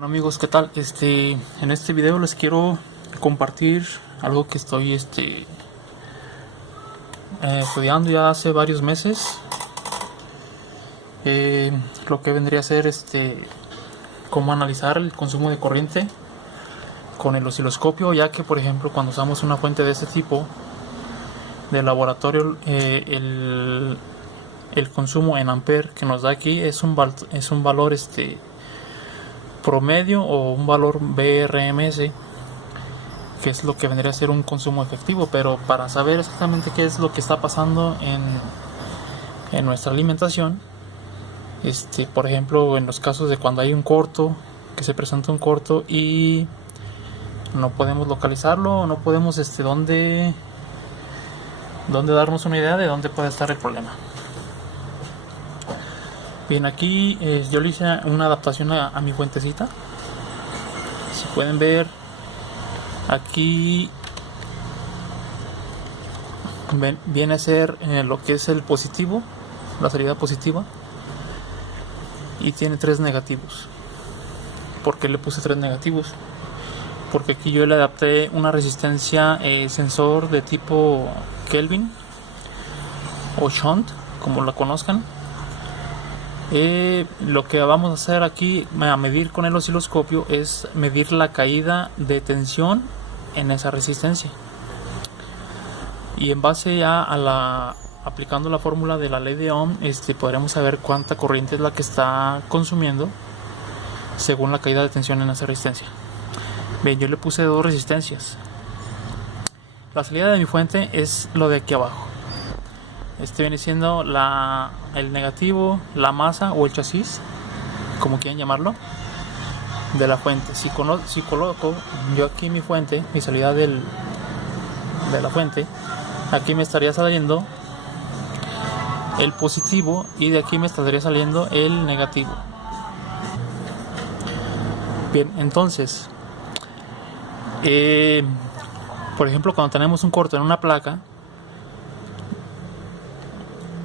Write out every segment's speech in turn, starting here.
Bueno amigos, ¿qué tal? En este video les quiero compartir algo que estoy estudiando ya hace varios meses. Lo que vendría a ser cómo analizar el consumo de corriente con el osciloscopio, ya que por ejemplo cuando usamos una fuente de este tipo de laboratorio, el consumo en amper que nos da aquí es un valor promedio o un valor BRMS, que es lo que vendría a ser un consumo efectivo. Pero para saber exactamente qué es lo que está pasando en nuestra alimentación, por ejemplo en los casos de cuando hay un corto, que se presenta un corto y no podemos localizarlo, no podemos dónde darnos una idea de dónde puede estar el problema. Bien, aquí yo le hice una adaptación a mi fuentecita. Si pueden ver, aquí viene a ser lo que es el positivo, la salida positiva, y tiene 3 negativos. ¿Por qué le puse 3 negativos? Porque aquí yo le adapté una resistencia sensor de tipo Kelvin o Shunt, como la conozcan. Lo que vamos a hacer aquí a medir con el osciloscopio es medir la caída de tensión en esa resistencia, y en base ya a aplicando la fórmula de la ley de Ohm, podremos saber cuánta corriente es la que está consumiendo según la caída de tensión en esa resistencia. Bien, yo le puse 2 resistencias. La salida de mi fuente es lo de aquí abajo. Viene siendo el negativo, la masa o el chasis, como quieran llamarlo, de la fuente. Si coloco yo aquí mi fuente, mi salida de la fuente, aquí me estaría saliendo el positivo y de aquí me estaría saliendo el negativo. Bien, entonces, por ejemplo, cuando tenemos un corto en una placa,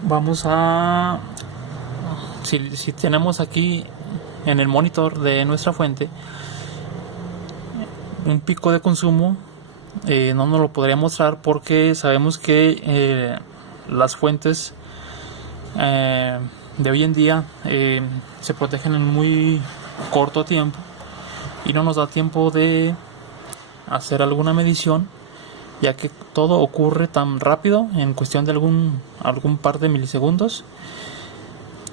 vamos a, si tenemos aquí en el monitor de nuestra fuente un pico de consumo, no nos lo podría mostrar porque sabemos que las fuentes de hoy en día se protegen en muy corto tiempo y no nos da tiempo de hacer alguna medición, ya que todo ocurre tan rápido en cuestión de algún par de milisegundos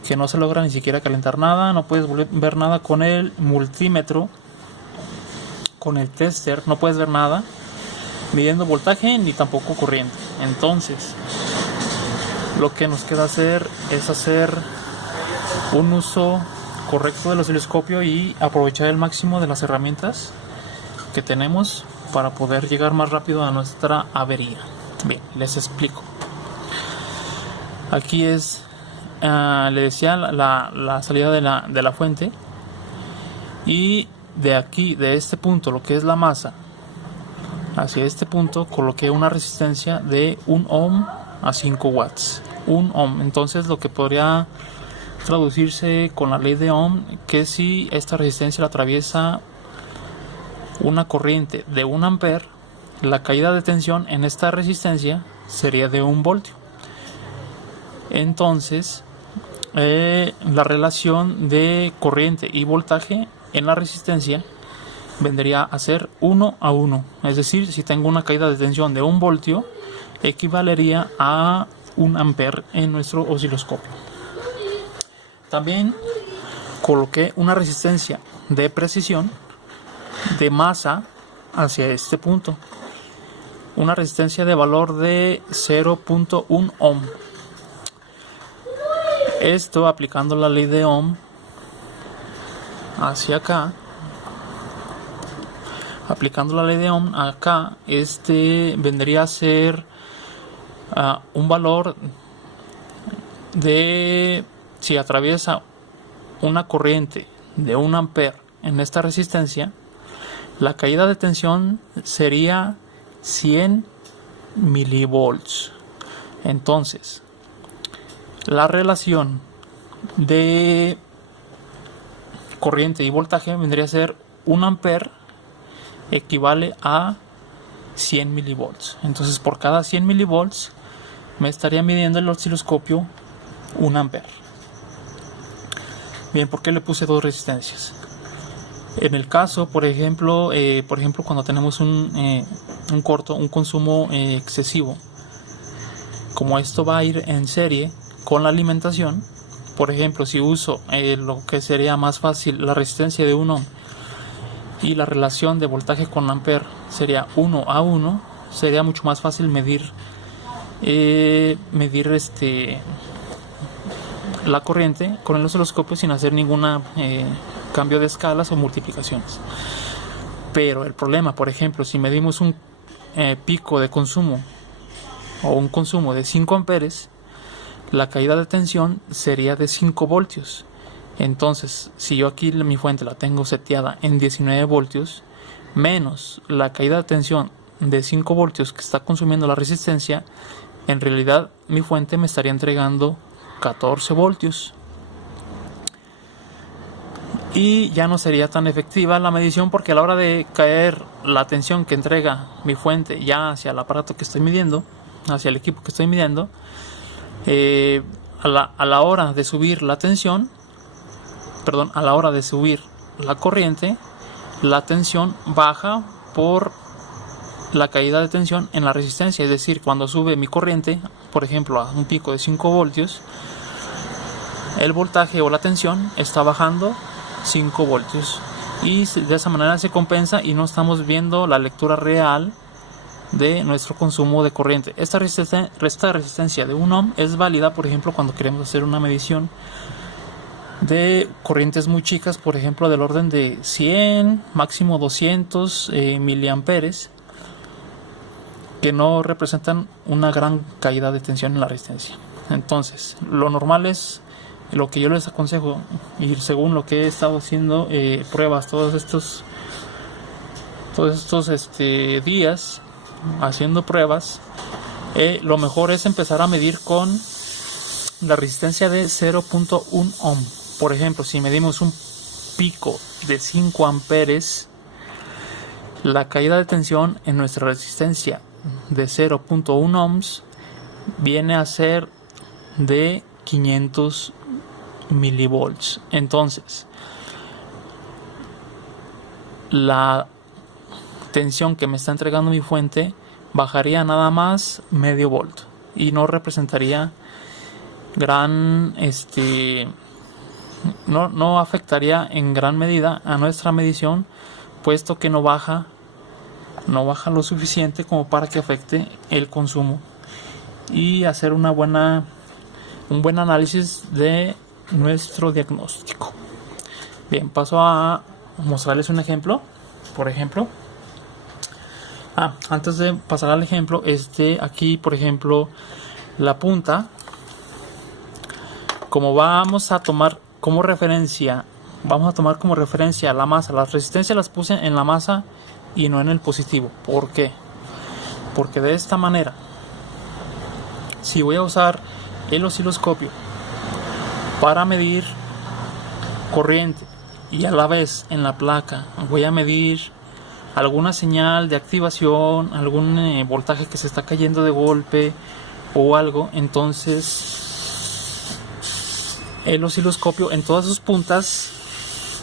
que no se logra ni siquiera calentar nada. No puedes ver nada con el multímetro, con el tester, no puedes ver nada midiendo voltaje ni tampoco corriente. Entonces lo que nos queda hacer es hacer un uso correcto del osciloscopio y aprovechar el máximo de las herramientas que tenemos para poder llegar más rápido a nuestra avería. Bien, les explico. Aquí es, le decía, la salida de la fuente, y de aquí, de este punto, lo que es la masa, hacia este punto coloqué una resistencia de 1 ohm a 5 watts. 1 ohm. Entonces lo que podría traducirse con la ley de Ohm, que si esta resistencia la atraviesa una corriente de 1 amper, la caída de tensión en esta resistencia sería de 1 voltio. Entonces la relación de corriente y voltaje en la resistencia vendría a ser 1 a 1. Es decir, si tengo una caída de tensión de 1 voltio, equivalería a 1 amper en nuestro osciloscopio. También coloqué una resistencia de precisión de masa hacia este punto, una resistencia de valor de 0.1 ohm. Esto aplicando la ley de Ohm hacia acá, aplicando la ley de Ohm acá, vendría a ser un valor de, si atraviesa una corriente de 1 amper en esta resistencia, la caída de tensión sería 100 milivolts. Entonces, la relación de corriente y voltaje vendría a ser 1 ampere equivale a 100 milivolts. Entonces por cada 100 milivolts me estaría midiendo el osciloscopio 1 ampere. Bien, ¿por qué le puse 2 resistencias? En el caso, por ejemplo, cuando tenemos un consumo excesivo, como esto va a ir en serie con la alimentación, por ejemplo, si uso lo que sería más fácil, la resistencia de 1 ohm y la relación de voltaje con ampere sería 1 a 1, sería mucho más fácil medir la corriente con el osciloscopio sin hacer ningún cambio de escalas o multiplicaciones. Pero el problema, por ejemplo, si medimos un pico de consumo o un consumo de 5 amperes, la caída de tensión sería de 5 voltios. Entonces, si yo aquí mi fuente la tengo seteada en 19 voltios, menos la caída de tensión de 5 voltios que está consumiendo la resistencia, en realidad mi fuente me estaría entregando 14 voltios. Y ya no sería tan efectiva la medición, porque a la hora de caer la tensión que entrega mi fuente ya hacia el aparato que estoy midiendo, hacia el equipo que estoy midiendo, a la hora de subir la tensión, a la hora de subir la corriente, la tensión baja por la caída de tensión en la resistencia. Es decir, cuando sube mi corriente, por ejemplo, a un pico de 5 voltios, el voltaje o la tensión está bajando 5 voltios. Y de esa manera se compensa y no estamos viendo la lectura real de nuestro consumo de corriente. Esta resistencia de 1 ohm es válida, por ejemplo, cuando queremos hacer una medición de corrientes muy chicas, por ejemplo, del orden de 100, máximo 200 miliamperes, que no representan una gran caída de tensión en la resistencia. Entonces, lo normal es, lo que yo les aconsejo, y según lo que he estado haciendo pruebas todos estos días, haciendo pruebas, lo mejor es empezar a medir con la resistencia de 0.1 ohm. Por ejemplo, si medimos un pico de 5 amperes, la caída de tensión en nuestra resistencia de 0.1 ohms viene a ser de 500 milivolts. Entonces, la tensión que me está entregando mi fuente bajaría nada más medio volt y no representaría no afectaría en gran medida a nuestra medición, puesto que no baja lo suficiente como para que afecte el consumo y hacer un buen análisis de nuestro diagnóstico. Bien, paso a mostrarles un ejemplo. Por ejemplo, antes de pasar al ejemplo, aquí, por ejemplo, la punta, como vamos a tomar como referencia la masa. Las resistencias las puse en la masa y no en el positivo. ¿Por qué? Porque de esta manera, si voy a usar el osciloscopio para medir corriente y a la vez en la placa voy a medir alguna señal de activación, algún voltaje que se está cayendo de golpe o algo, entonces el osciloscopio, en todas sus puntas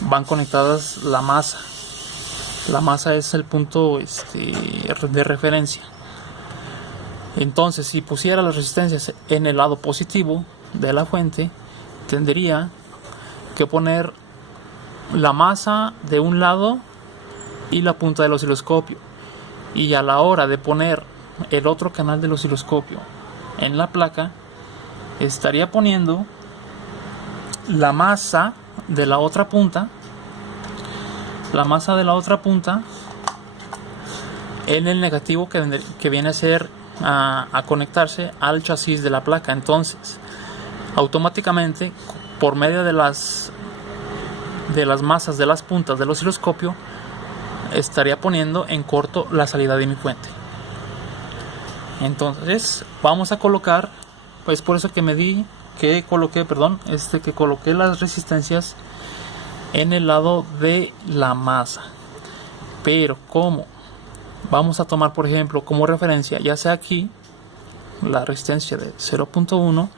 van conectadas la masa. La masa es el punto de referencia. Entonces, si pusiera las resistencias en el lado positivo de la fuente, tendría que poner la masa de un lado y la punta del osciloscopio. Y a la hora de poner el otro canal del osciloscopio en la placa, estaría poniendo la masa de la otra punta en el negativo que viene a ser a conectarse al chasis de la placa. Entonces, automáticamente, por medio de las masas de las puntas del osciloscopio, estaría poniendo en corto la salida de mi fuente. Entonces, vamos a colocar, pues por eso que coloqué las resistencias en el lado de la masa. Pero como vamos a tomar, por ejemplo, como referencia, ya sea aquí la resistencia de 0.1,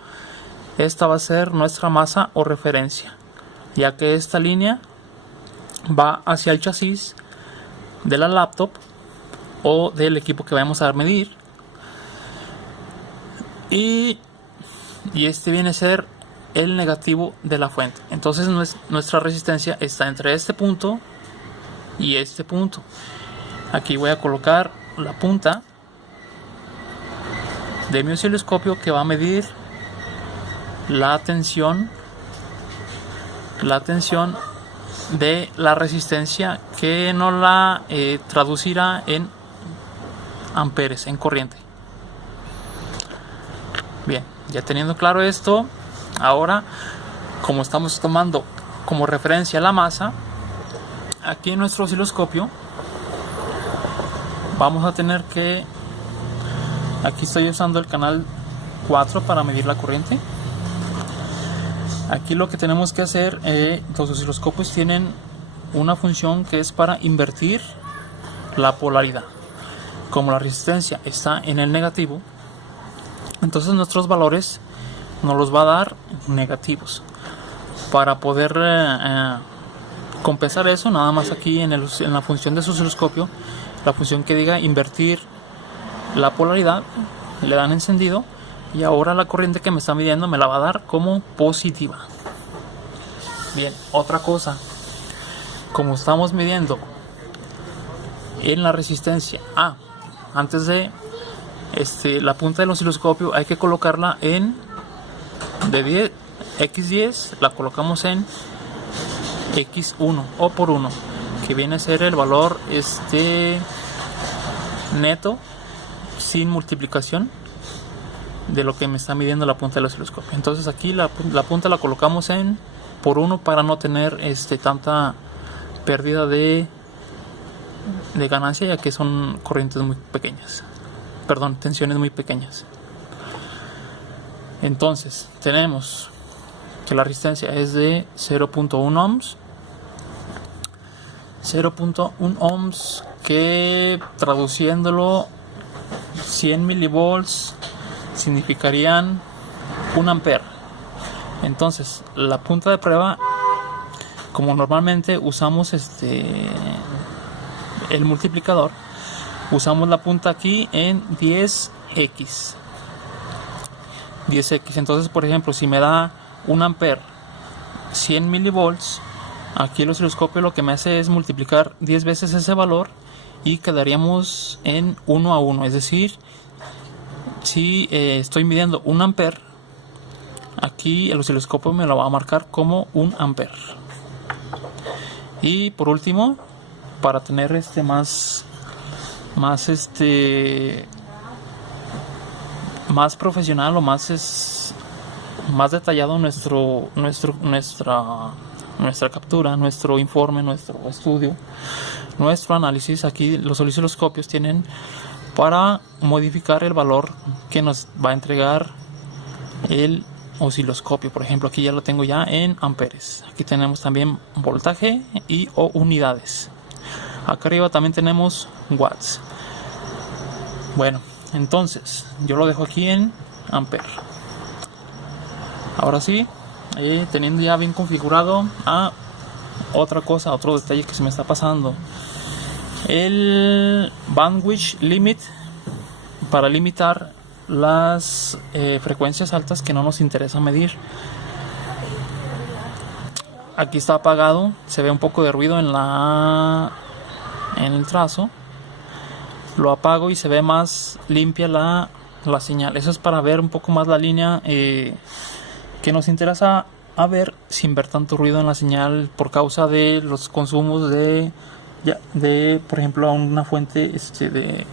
esta va a ser nuestra masa o referencia, ya que esta línea va hacia el chasis de la laptop o del equipo que vamos a medir, y este viene a ser el negativo de la fuente. Entonces nuestra resistencia está entre este punto y este punto. Aquí voy a colocar la punta de mi osciloscopio que va a medir la tensión de la resistencia, que nos la traducirá en amperes, en corriente. Bien, ya teniendo claro esto, ahora, como estamos tomando como referencia la masa, aquí en nuestro osciloscopio vamos a tener que, aquí estoy usando el canal 4 para medir la corriente. Aquí lo que tenemos que hacer, los osciloscopios tienen una función que es para invertir la polaridad. Como la resistencia está en el negativo, entonces nuestros valores nos los va a dar negativos. Para poder compensar eso, nada más aquí en la función de su osciloscopio, la función que diga invertir la polaridad, le dan encendido, y ahora la corriente que me está midiendo me la va a dar como positiva. Bien, otra cosa, como estamos midiendo en la resistencia, antes de la punta del osciloscopio hay que colocarla en de X10, la colocamos en X1 o por 1, que viene a ser el valor neto sin multiplicación de lo que me está midiendo la punta del osciloscopio. Entonces aquí la punta la colocamos en por 1 para no tener tanta pérdida de ganancia, ya que son corrientes muy pequeñas, tensiones muy pequeñas. Entonces tenemos que la resistencia es de 0.1 ohms, 0.1 ohms, que traduciéndolo 100 milivolts significarían 1 ampere. Entonces la punta de prueba, como normalmente usamos el multiplicador, usamos la punta aquí en 10x. Entonces, por ejemplo, si me da 1 ampere 100 milivolts, aquí el osciloscopio lo que me hace es multiplicar 10 veces ese valor y quedaríamos en 1 a 1. Es decir, si estoy midiendo 1 ampere, aquí el osciloscopio me lo va a marcar como 1 ampere. Y por último, para tener más profesional o más detallado nuestra captura, nuestro informe, nuestro estudio, nuestro análisis, aquí los osciloscopios tienen para modificar el valor que nos va a entregar el osciloscopio. Por ejemplo, aquí ya lo tengo ya en amperes. Aquí tenemos también voltaje o unidades. Acá arriba también tenemos watts. Bueno, entonces yo lo dejo aquí en ampere. Ahora sí, teniendo ya bien configurado, otro detalle que se me está pasando, el bandwidth limit, para limitar las frecuencias altas que no nos interesa medir. Aquí está apagado, se ve un poco de ruido en el trazo. Lo apago y se ve más limpia la señal. Eso es para ver un poco más la línea que nos interesa a ver sin ver tanto ruido en la señal, por causa de los consumos de por ejemplo, a una fuente de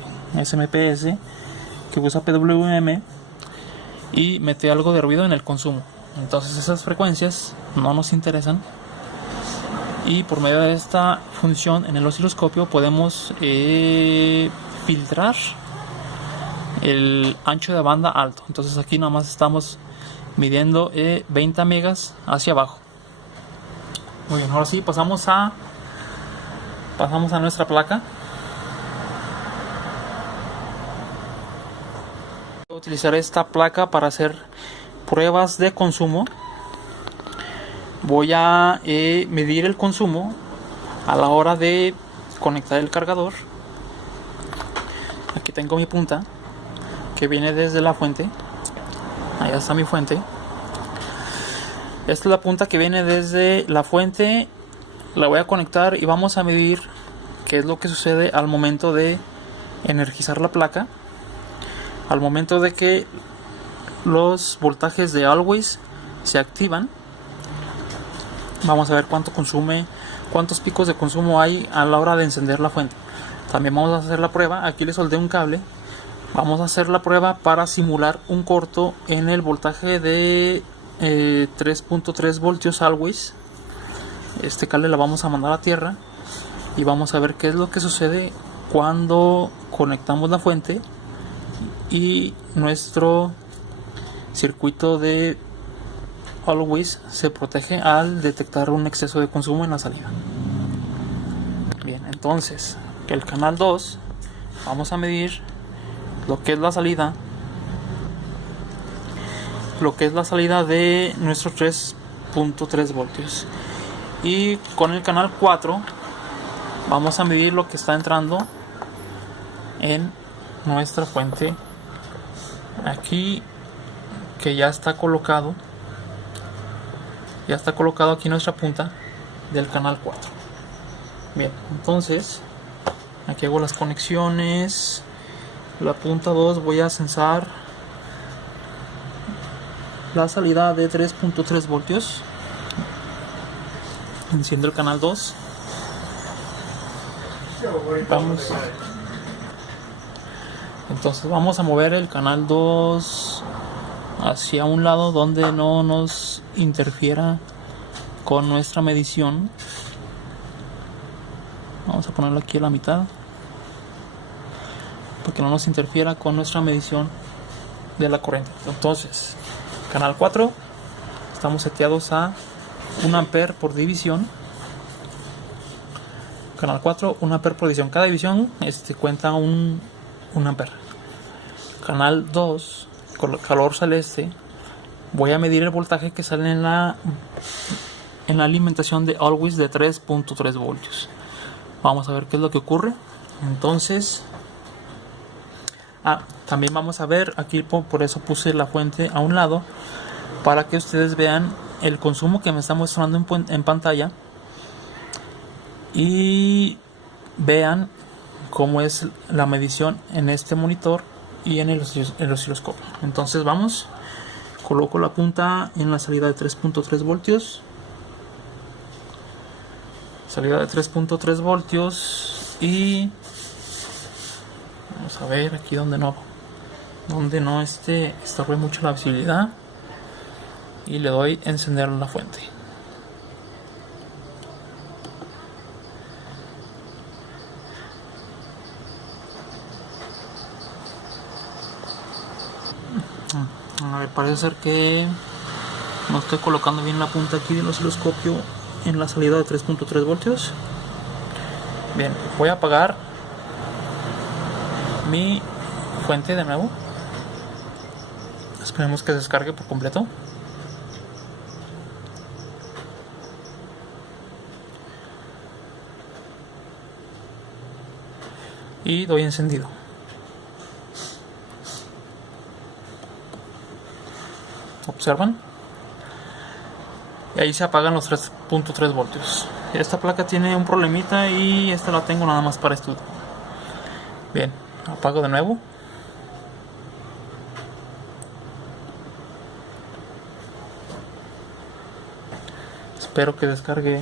SMPS que usa PWM y mete algo de ruido en el consumo. Entonces esas frecuencias no nos interesan, y por medio de esta función en el osciloscopio podemos filtrar el ancho de banda alto. Entonces aquí nada más estamos midiendo 20 megas hacia abajo. Muy bien, ahora sí pasamos a nuestra placa. Voy a utilizar esta placa para hacer pruebas de consumo. Voy a medir el consumo a la hora de conectar el cargador. Aquí tengo mi punta que viene desde la fuente. Allá está mi fuente. Esta es la punta que viene desde la fuente. La voy a conectar y vamos a medir qué es lo que sucede al momento de energizar la placa. Al momento de que los voltajes de Always se activan, vamos a ver cuánto consume, cuántos picos de consumo hay a la hora de encender la fuente. También vamos a hacer la prueba. Aquí le soldé un cable. Vamos a hacer la prueba para simular un corto en el voltaje de 3.3 voltios Always. Este cable lo vamos a mandar a tierra y vamos a ver qué es lo que sucede cuando conectamos la fuente y nuestro circuito de Always se protege al detectar un exceso de consumo en la salida. Bien, entonces el canal 2 vamos a medir lo que es la salida de nuestros 3.3 voltios, y con el canal 4 vamos a medir lo que está entrando en nuestra fuente aquí, que ya está colocado aquí nuestra punta del canal 4. Bien, entonces aquí hago las conexiones. La punta 2 voy a censar la salida de 3.3 voltios. Enciendo el canal 2. Entonces vamos a mover el canal 2 hacia un lado donde no nos interfiera con nuestra medición. Vamos a ponerlo aquí a la mitad para que no nos interfiera con nuestra medición de la corriente. Entonces, canal 4 estamos seteados a 1 ampere por división. Canal 4, 1 ampere por división. Cada división cuenta un ampere. Canal 2, con calor celeste, voy a medir el voltaje que sale en la alimentación de Always de 3.3 voltios. Vamos a ver qué es lo que ocurre. Entonces, también vamos a ver aquí, por eso puse la fuente a un lado, para que ustedes vean el consumo que me está mostrando en pantalla y vean cómo es la medición en este monitor y en el osciloscopio. Entonces coloco la punta en la salida de 3.3 voltios, salida de 3.3 voltios, y vamos a ver aquí donde no estorbe mucho la visibilidad, y le doy a encender la fuente. A ver, parece ser que no estoy colocando bien la punta aquí del osciloscopio en la salida de 3.3 voltios. Bien, voy a apagar mi fuente de nuevo. Esperemos que se descargue por completo. Y doy encendido. Observan, y ahí se apagan los 3.3 voltios. Esta placa tiene un problemita y esta la tengo nada más para estudio. Bien, apago de nuevo. Espero que descargue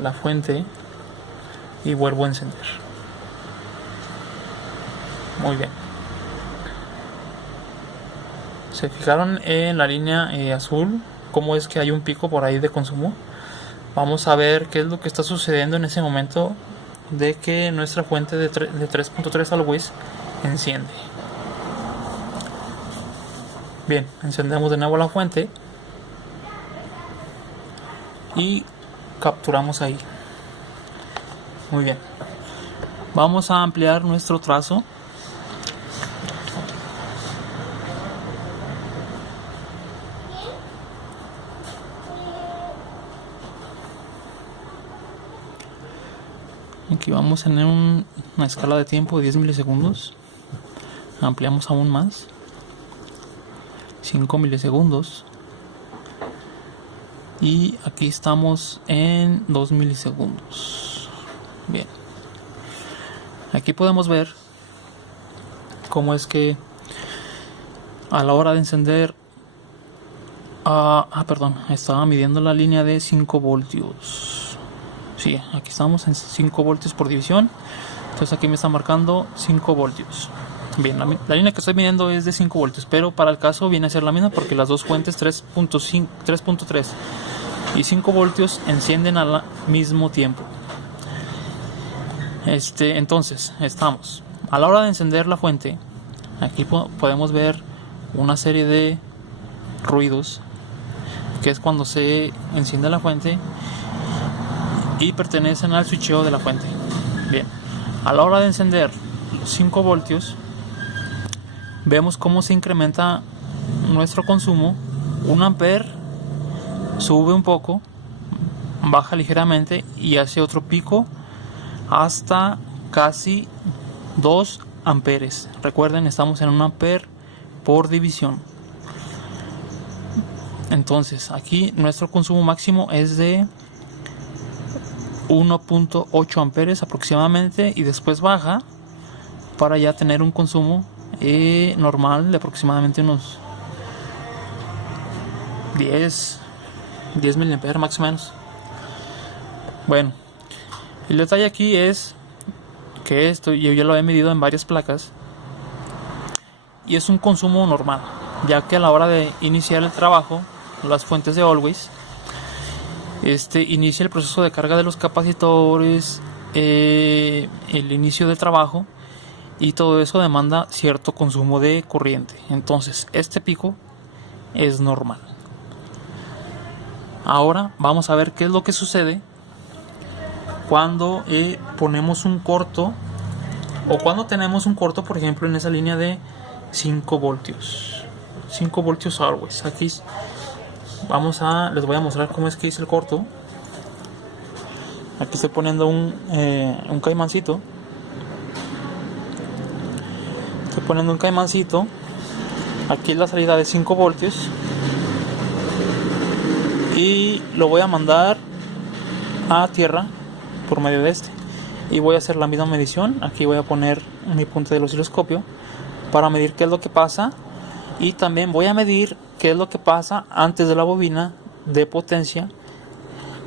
la fuente y vuelvo a encender. Muy bien. ¿Se fijaron en la línea azul? ¿Cómo es que hay un pico por ahí de consumo? Vamos a ver qué es lo que está sucediendo en ese momento de que nuestra fuente de 3.3 Always enciende. Bien, encendemos de nuevo la fuente y capturamos ahí. Muy bien, vamos a ampliar nuestro trazo. Aquí vamos en una escala de tiempo de 10 milisegundos. Ampliamos aún más. 5 milisegundos. Y aquí estamos en 2 milisegundos. Bien. Aquí podemos ver cómo es que a la hora de encender... perdón, estaba midiendo la línea de 5 voltios. Sí, aquí estamos en 5 voltios por división. Entonces aquí me está marcando 5 voltios. Bien, la línea que estoy midiendo es de 5 voltios, pero para el caso viene a ser la misma porque las dos fuentes 3.3 y 5 voltios encienden al mismo tiempo. Entonces estamos a la hora de encender la fuente. Aquí podemos ver una serie de ruidos, que es cuando se enciende la fuente y pertenecen al switcheo de la fuente. Bien, a la hora de encender los 5 voltios, vemos cómo se incrementa nuestro consumo. 1 amper sube un poco, baja ligeramente y hace otro pico hasta casi 2 amperes. Recuerden, estamos en 1 amper por división. Entonces aquí nuestro consumo máximo es de 1.8 amperes aproximadamente, y después baja para ya tener un consumo normal de aproximadamente unos 10 miliamperes más o menos. Bueno, el detalle aquí es que esto yo ya lo he medido en varias placas y es un consumo normal, ya que a la hora de iniciar el trabajo, las fuentes de Always inicia el proceso de carga de los capacitores, el inicio del trabajo, y todo eso demanda cierto consumo de corriente. Entonces este pico es normal. Ahora vamos a ver qué es lo que sucede cuando ponemos un corto, o cuando tenemos un corto, por ejemplo en esa línea de 5 voltios Always. Aquí les voy a mostrar cómo es que hice el corto. Aquí estoy poniendo un caimancito. Aquí es la salida de 5 voltios y lo voy a mandar a tierra por medio de y voy a hacer la misma medición. Aquí voy a poner mi punta del osciloscopio para medir qué es lo que pasa, y también voy a medir qué es lo que pasa antes de la bobina de potencia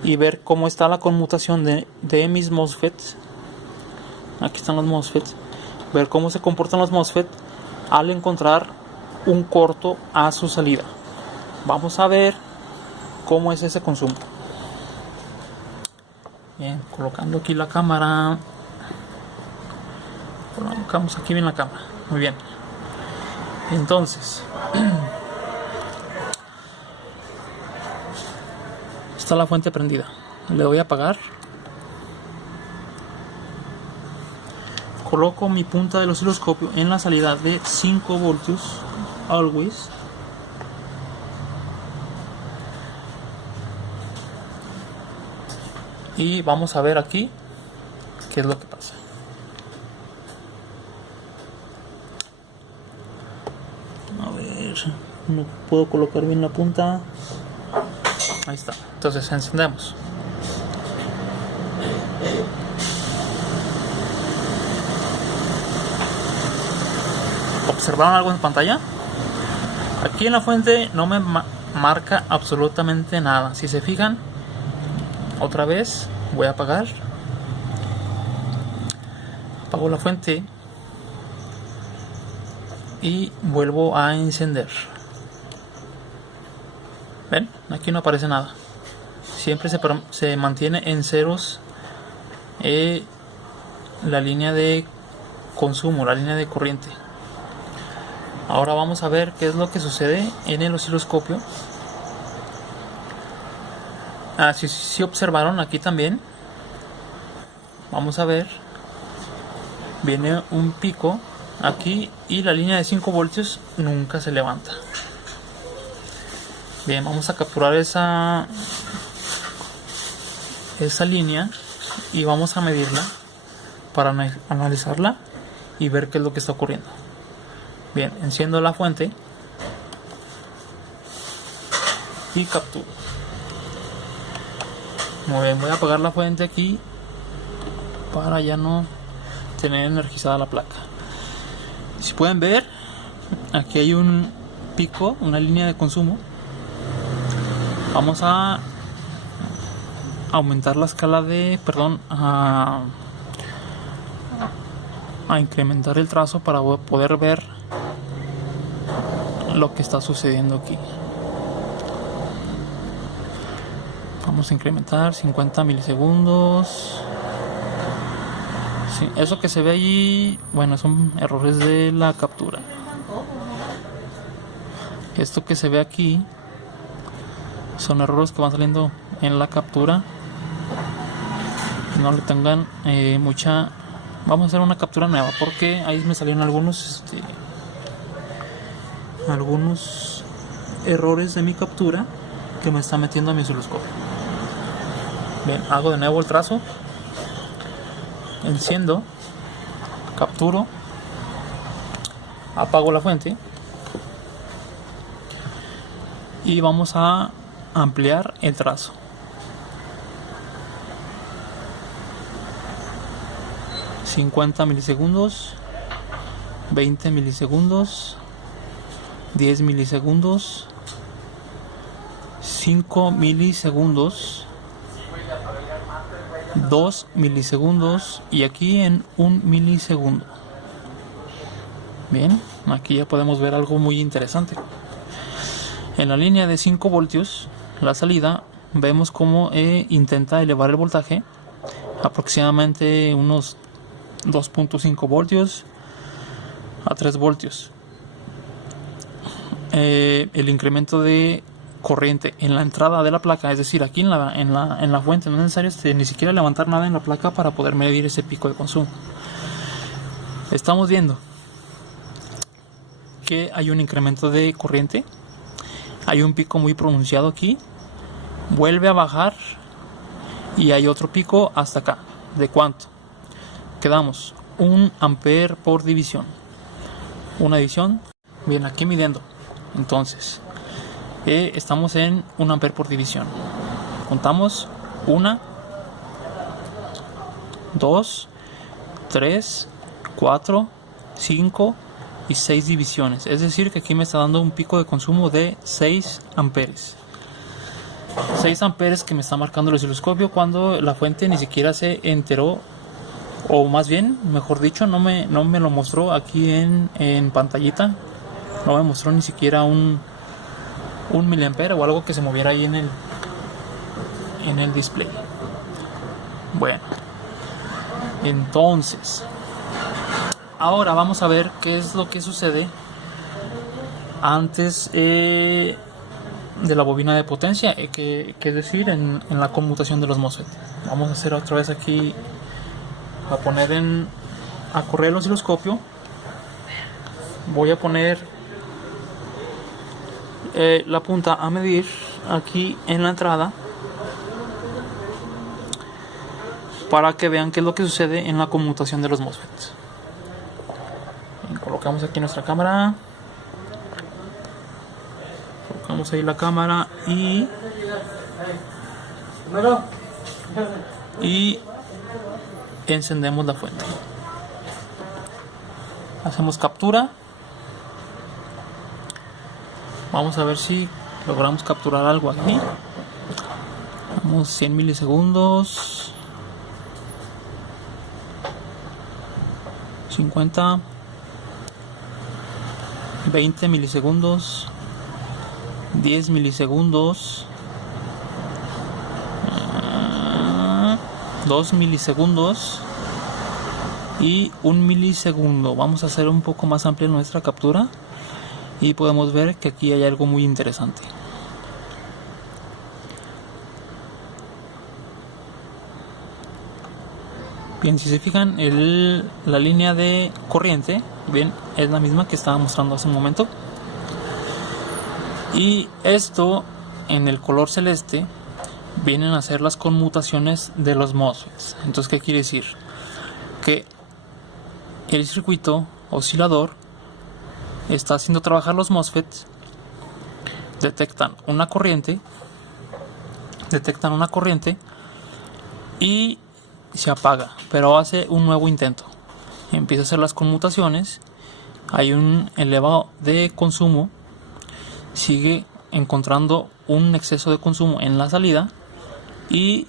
y ver cómo está la conmutación de mis MOSFETs. Aquí están los MOSFETs. Ver cómo se comportan los MOSFET al encontrar un corto a su salida. Vamos a ver cómo es ese consumo. Bien, colocando aquí la cámara. Colocamos aquí bien la cámara. Muy bien. Entonces, está la fuente prendida. Le doy a apagar. Coloco mi punta del osciloscopio en la salida de 5 voltios Always. Y vamos a ver aquí qué es lo que pasa. A ver, no puedo colocar bien la punta. Ahí está. Entonces encendemos. ¿Observaron algo en pantalla? Aquí en la fuente no me marca absolutamente nada. Si se fijan, otra vez voy a apagar. Apago la fuente y vuelvo a encender. ¿Ven? Aquí no aparece nada. Siempre se mantiene en ceros la línea de consumo, la línea de corriente. Ahora vamos a ver qué es lo que sucede en el osciloscopio Si observaron aquí también, vamos a ver, viene un pico aquí y la línea de 5 voltios nunca se levanta. Bien, vamos a capturar esa línea y vamos a medirla para analizarla y ver qué es lo que está ocurriendo. Bien, enciendo la fuente y capturo. Muy bien, voy a apagar la fuente aquí para ya no tener energizada la placa. Si pueden ver, aquí hay un pico, una línea de consumo. Vamos a aumentar la escala de, a incrementar el trazo para poder ver lo que está sucediendo aquí. Vamos a incrementar 50 milisegundos. Sí, eso que se ve allí, bueno, son errores de la captura. Esto que se ve aquí son errores que van saliendo en la captura. No le tengan mucha. Vamos a hacer una captura nueva porque ahí me salieron algunos errores de mi captura que me está metiendo a mi osciloscopio. Bien, hago de nuevo el trazo, enciendo, capturo, apago la fuente y vamos a ampliar el trazo. $50 milisegundos, 20 milisegundos, 10 milisegundos, 5 milisegundos, 2 milisegundos y aquí en 1 milisegundo. Bien, aquí ya podemos ver algo muy interesante. En la línea de 5 voltios, la salida, vemos cómo intenta elevar el voltaje aproximadamente unos 2.5 voltios a 3 voltios. El incremento de corriente en la entrada de la placa, es decir, aquí en la fuente, no es necesario ni siquiera levantar nada en la placa para poder medir ese pico de consumo. Estamos viendo que hay un incremento de corriente, hay un pico muy pronunciado aquí, vuelve a bajar y hay otro pico hasta acá. ¿De cuánto? Quedamos 1 ampere por división. Una división. Bien, aquí midiendo. Entonces, estamos en 1 ampere por división. Contamos 1, 2, 3, 4, 5 y 6 divisiones. Es decir, que aquí me está dando un pico de consumo de 6 amperes. 6 amperes que me está marcando el osciloscopio cuando la fuente ni siquiera se enteró, o más bien, mejor dicho, no me lo mostró aquí en pantallita. No me mostró ni siquiera un miliampere o algo que se moviera ahí en el display. Bueno, entonces ahora vamos a ver qué es lo que sucede antes de la bobina de potencia, que es decir, en la conmutación de los MOSFET. Vamos a hacer otra vez aquí, a poner a correr el osciloscopio. Voy a poner la punta a medir aquí en la entrada para que vean qué es lo que sucede en la conmutación de los MOSFETs. Colocamos aquí nuestra cámara, colocamos ahí la cámara y encendemos la fuente. Hacemos captura. Vamos a ver si logramos capturar algo aquí. Vamos 100 milisegundos, 50, 20 milisegundos, 10 milisegundos, 2 milisegundos y 1 milisegundo. Vamos a hacer un poco más amplia nuestra captura y podemos ver que aquí hay algo muy interesante. Bien, si se fijan, la línea de corriente, bien, es la misma que estaba mostrando hace un momento. Y esto, en el color celeste, vienen a ser las conmutaciones de los MOSFETs. Entonces, ¿qué quiere decir? Que el circuito oscilador está haciendo trabajar los MOSFETs, detectan una corriente y se apaga, pero hace un nuevo intento, empieza a hacer las conmutaciones, hay un elevado de consumo, sigue encontrando un exceso de consumo en la salida y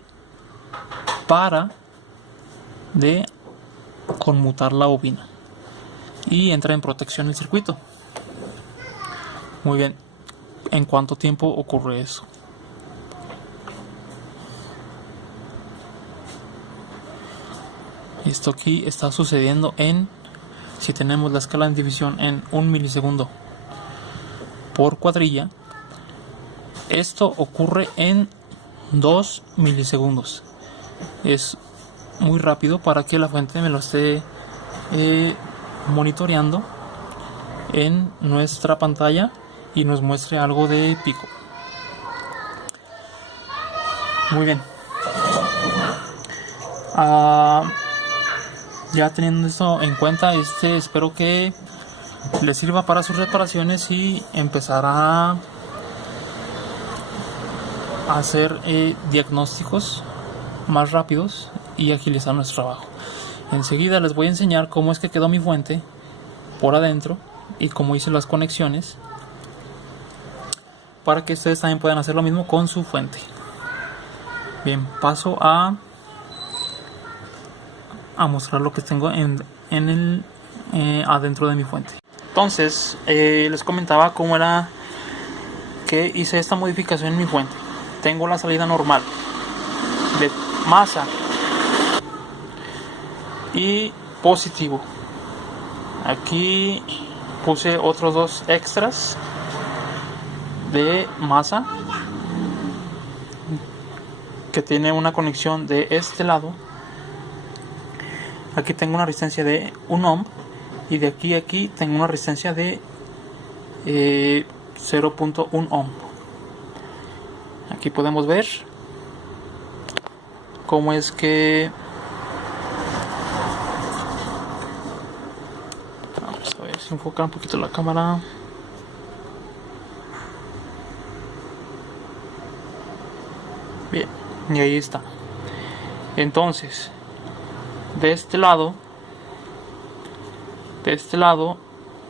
para de conmutar la bobina y entra en protección el circuito. Muy bien, ¿en cuánto tiempo ocurre eso? Esto aquí está sucediendo si tenemos la escala de división en 1 milisegundo por cuadrilla, esto ocurre en 2 milisegundos. Es muy rápido para que la fuente me lo esté monitoreando en nuestra pantalla y nos muestre algo de pico. Muy bien. Ya teniendo esto en cuenta, espero que les sirva para sus reparaciones y empezar a hacer diagnósticos más rápidos y agilizar nuestro trabajo. Enseguida les voy a enseñar cómo es que quedó mi fuente por adentro y cómo hice las conexiones para que ustedes también puedan hacer lo mismo con su fuente. Bien, paso a mostrar lo que tengo adentro de mi fuente. Entonces les comentaba cómo era que hice esta modificación en mi fuente. Tengo la salida normal de masa y positivo. Aquí puse otros dos extras de masa que tiene una conexión de este lado. Aquí tengo una resistencia de 1 ohm y de aquí a aquí tengo una resistencia de 0.1 ohm. Aquí podemos ver cómo es que vamos a ver si enfoca un poquito la cámara. Bien, y ahí está. Entonces, de este lado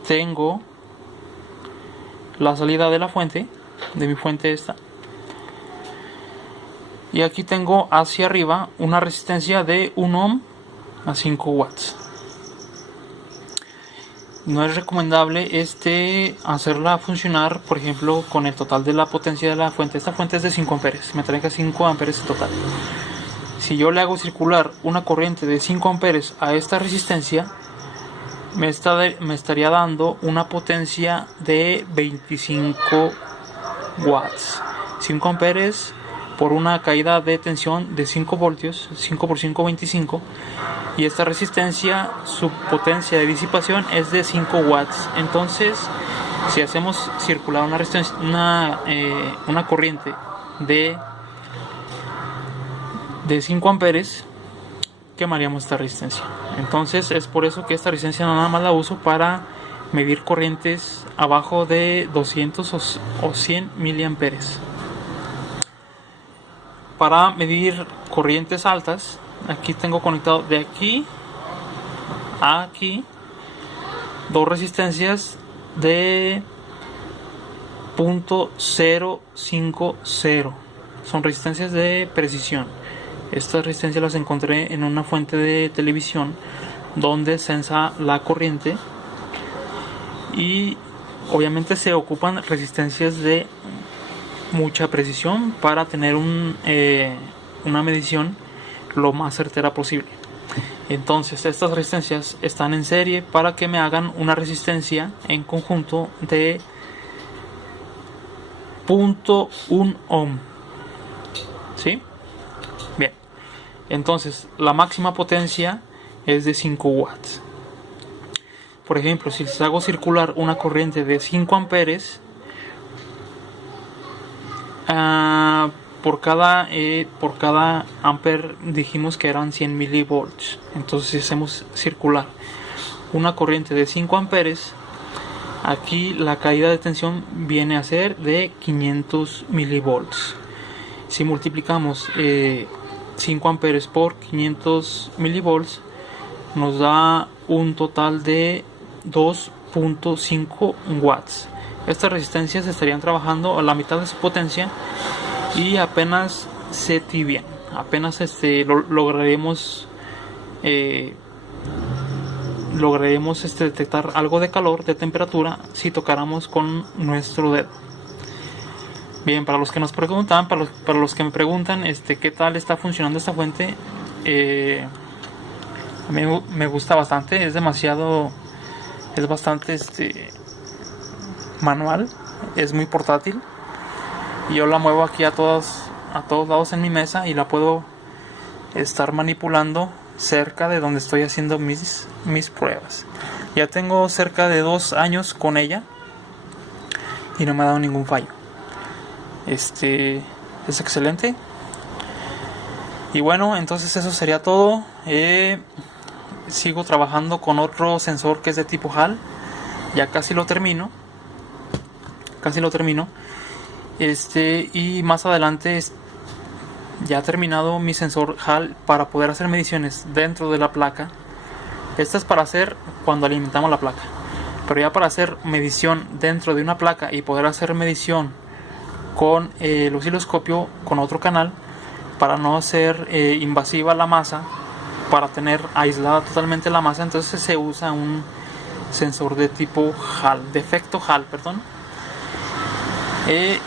tengo la salida de la fuente, de mi fuente esta, y aquí tengo hacia arriba una resistencia de 1 ohm a 5 watts. No es recomendable hacerla funcionar, por ejemplo, con el total de la potencia de la fuente. Esta fuente es de 5 amperes, me trae 5 amperes en total. Si yo le hago circular una corriente de 5 amperes a esta resistencia, me estaría dando una potencia de 25 watts. 5 amperes por una caída de tensión de 5 voltios, 5 por 5, 25. Y esta resistencia, su potencia de disipación es de 5 watts. Entonces, si hacemos circular una corriente de 5 amperes, quemaríamos esta resistencia. Entonces es por eso que esta resistencia no nada más la uso para medir corrientes abajo de 200 o 100 miliamperes. Para medir corrientes altas, aquí tengo conectado de aquí a aquí dos resistencias de 0.050. Son resistencias de precisión. Estas resistencias las encontré en una fuente de televisión donde sensa la corriente, y obviamente se ocupan resistencias de mucha precisión para tener una medición lo más certera posible. Entonces estas resistencias están en serie para que me hagan una resistencia en conjunto de 0.1 ohm. ¿Sí? Bien. Entonces la máxima potencia es de 5 watts. Por ejemplo, si les hago circular una corriente de 5 amperes, por cada amper dijimos que eran 100 milivolts. Entonces, si hacemos circular una corriente de 5 amperes, aquí la caída de tensión viene a ser de 500 milivolts. Si multiplicamos 5 amperes por 500 milivolts, nos da un total de 2.5 watts. Estas resistencias estarían trabajando a la mitad de su potencia y apenas se tibian. Apenas lograremos detectar algo de calor, de temperatura, si tocáramos con nuestro dedo. Bien, para los que nos preguntan, para los que me preguntan qué tal está funcionando esta fuente, a mí me gusta bastante. Es bastante manual, es muy portátil, y yo la muevo aquí a todos lados en mi mesa y la puedo estar manipulando cerca de donde estoy haciendo mis pruebas. Ya tengo cerca de 2 años con ella y no me ha dado ningún fallo. Es excelente. Y bueno, entonces eso sería todo. Sigo trabajando con otro sensor que es de tipo Hall. Ya casi lo termino. Y más adelante ya he terminado mi sensor Hall para poder hacer mediciones dentro de la placa. Esta es para hacer cuando alimentamos la placa, pero ya para hacer medición dentro de una placa y poder hacer medición con el osciloscopio con otro canal, para no hacer invasiva la masa, para tener aislada totalmente la masa, entonces se usa un sensor de tipo Hall, de efecto Hall, perdón.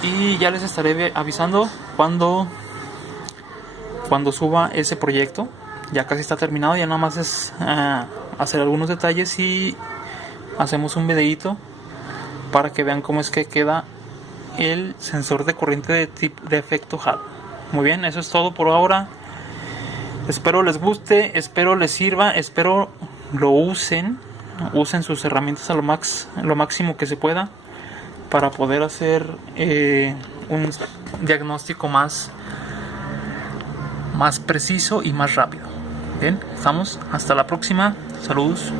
Y ya les estaré avisando cuando suba ese proyecto. Ya casi está terminado, ya nada más es hacer algunos detalles y hacemos un videito para que vean cómo es que queda el sensor de corriente de efecto Hall. Muy bien, eso es todo por ahora. Espero les guste, espero les sirva, espero lo usen sus herramientas a lo máximo que se pueda, para poder hacer un diagnóstico más preciso y más rápido. Bien, estamos. Hasta la próxima. Saludos.